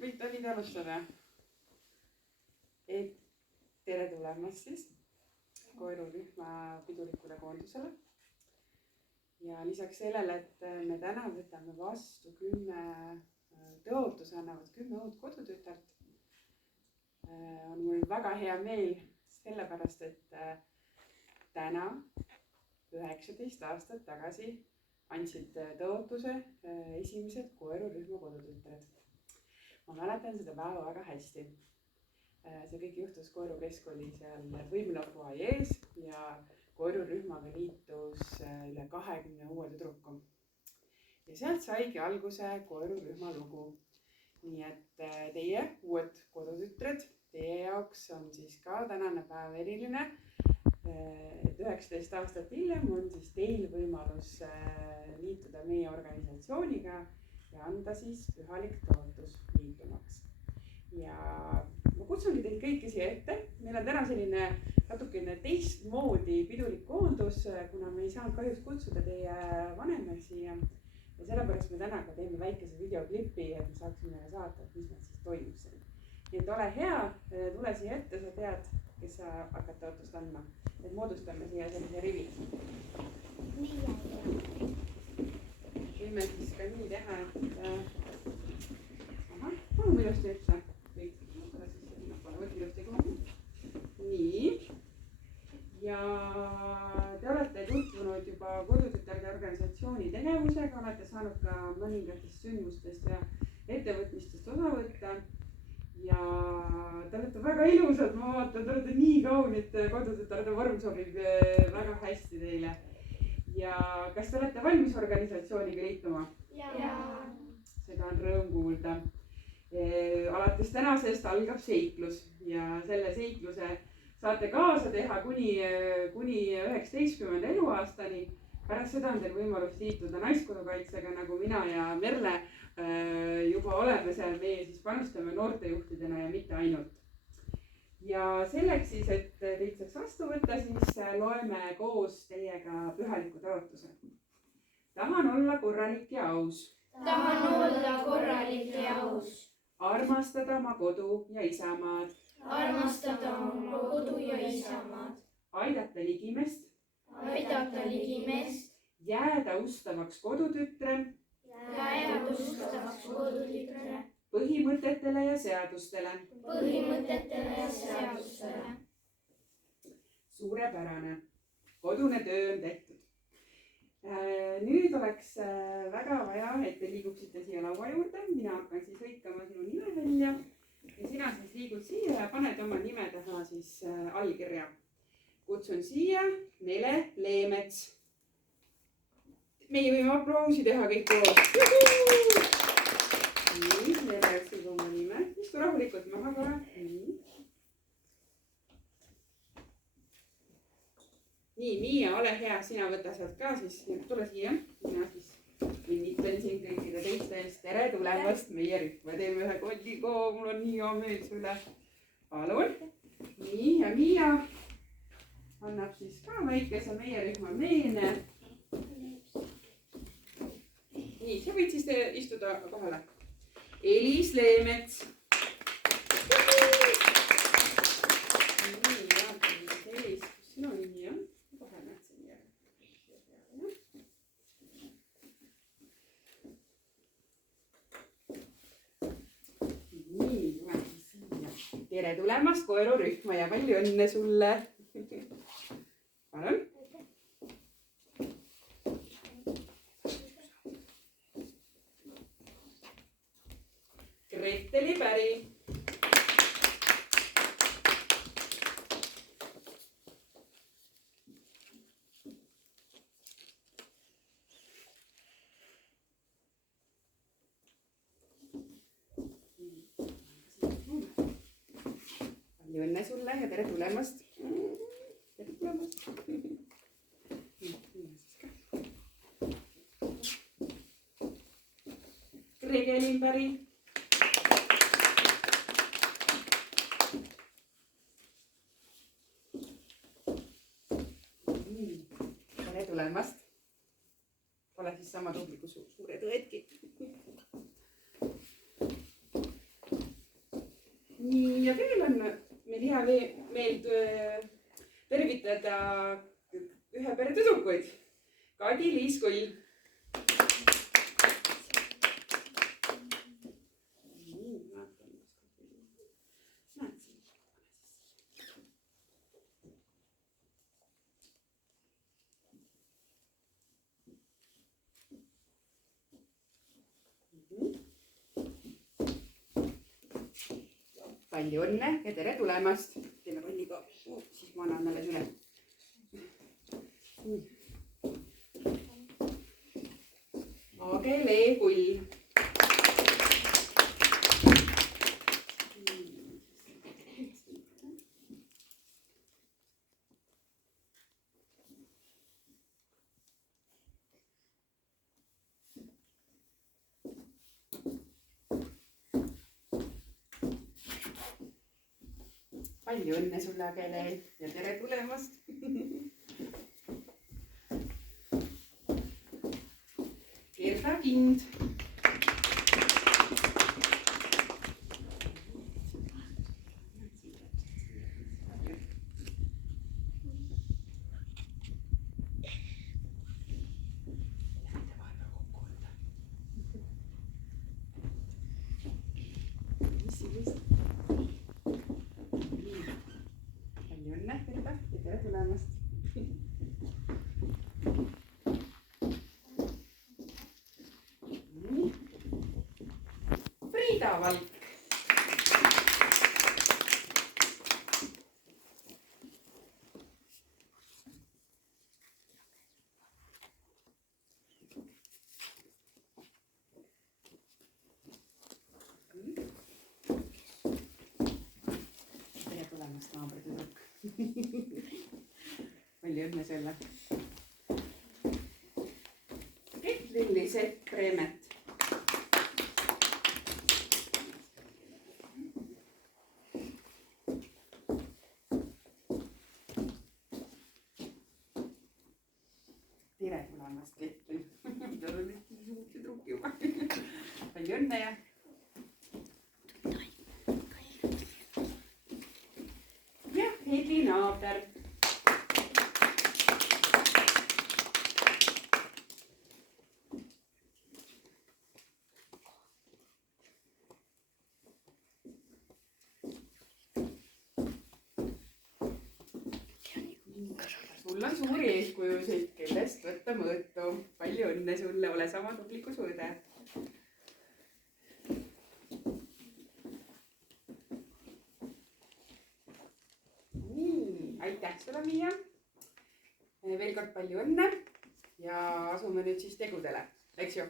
võid alustada. Tere tulemast siis koerurühma pidulikule koondusele. Ja lisaks sellele, et me täna võtame vastu 10 tõotuse, annavad 10 uut kodutütart. On mul väga hea meel sellepärast, et täna 19 aastat tagasi andsid tõotuse esimesed koerurühma kodutütred. Ma mäletan seda päeva väga hästi. See kõik juhtus Koeru keskkooli seal Võimlapu ees ja koerurühmaga liitus üle 20 uue tüdruku. Ja sealt saigi alguse koerurühma lugu. Nii et teie uued kodutütred, teie jaoks on siis ka tänane päev eriline. 19 aastat hiljem on siis teil võimalus liituda meie organisatsiooniga ja anda siis pühalik tõotus liitumaks. Ja ma kutsungi teid kõiki siia ette. Meil on täna selline natukene teistmoodi pidulik koondus, kuna me ei saanud kahjuks kutsuda teie vanemaid siia. Ja sellepärast me täna ka teeme väikese videoklipi, et me saaksime saata, et mis meil siis toimub siin. Nii et ole hea, tule siia ette, sa tead, kes sa hakkad tõotust andma. Et moodustame siia sellise rivi. Võime siis ka nii teha, et palun ilusti üldse. Nii. Ja te olete tutvunud juba kodutütarde organisatsiooni tegevusega, olete saanud ka mõningatest sündmustest ja ettevõtmistest osa võtta. Ja te olete väga ilusad, ma vaatan, te olete nii kaunid, kodutütarde vorm sobib väga hästi teile. Ja kas te olete valmis organisatsiooniga liituma? Jaa. Seda on rõõm kuulda. Alates tänasest algab seiklus ja selle seikluse saate kaasa teha kuni 19. eluaastani. Pärast seda on teil võimalus liituda naiskodukaitsega, nagu mina ja Merle juba oleme seal. Meie siis panustame noortejuhtidena ja mitte ainult. Ja selleks siis, et teid saaks vastu võtta, siis loeme koos teiega pühaliku tõotuse. Tahan olla korralik ja aus. Tahan olla korralik ja aus. Armastada oma kodu ja isamaad. Armastada oma kodu ja isamaad. Aidata ligimest. Aidata ligimest. Jääda ustavaks kodutütre. Jääda ustavaks kodutütre. Põhimõtetele ja seadustele. Põhimõtetele ja seadustele. Suurepärane. Kodune töö on tehtud. Nüüd oleks väga vaja, et te liiguksite siia laua juurde. Mina hakkan siis hõikama sinu nime välja. Ja sina siis liigud siia ja paned oma nime taha siis allkirja. Kutsun siia Nele Leemets. Meie võime aplausi teha kõik koos. Nii, Nele otsib oma nime. Istu rahulikult maha korra. Nii, Miia, ole hea, sina võta sealt ka siis. Tule siia. Mina siis kinnitan siin kõikide teiste eest. Tere tulemast meie rühma. Teeme ühe kolli koo. Mul on nii hea meel sulle. Palun. Nii, ja Miia annab siis ka väikese meie rühma meene. Nii, sa võid siis istuda kohale. Elis Leemets. Nii, vaatame Elis, kus sinu nimi on? Kohe nähtsin jälle. Nii, tuleme siia. Tere tulemast koerurühma ja palju õnne sulle. Palun. Greteli Päri. Palju õnne sulle ja tere tulemast. Tere tulemast. Greteli Päri. Tere tulemast. Ole siis sama tubli kui suured õedki. hea meel tervitada ühe pere tüdrukuid. Kadi-Liis Kull. Palju õnne ja tere tulemast. Teeme palli ka, siis ma annan alles üle. Agele Kull. Palju õnne sulle, Agele, ja tere tulemast. Gerda Kind. Palju õnne, Gerda, ja tere tulemast. Priida Valk. Tere tulemast, naabritüdruk. Palju õnne sulle. Ketlin Sepp Preemet. Tere tulemast, Ketlin. Tal on nii suur tüdruk juba. Palju õnne ja Heidi naaber. Sul on suuri eeskujusid, kellest võtta mõõtu. Palju õnne sulle, ole sama tubli kui su õde. Aitäh sulle, Miia. Veel kord palju õnne ja asume nüüd siis tegudele, eks ju?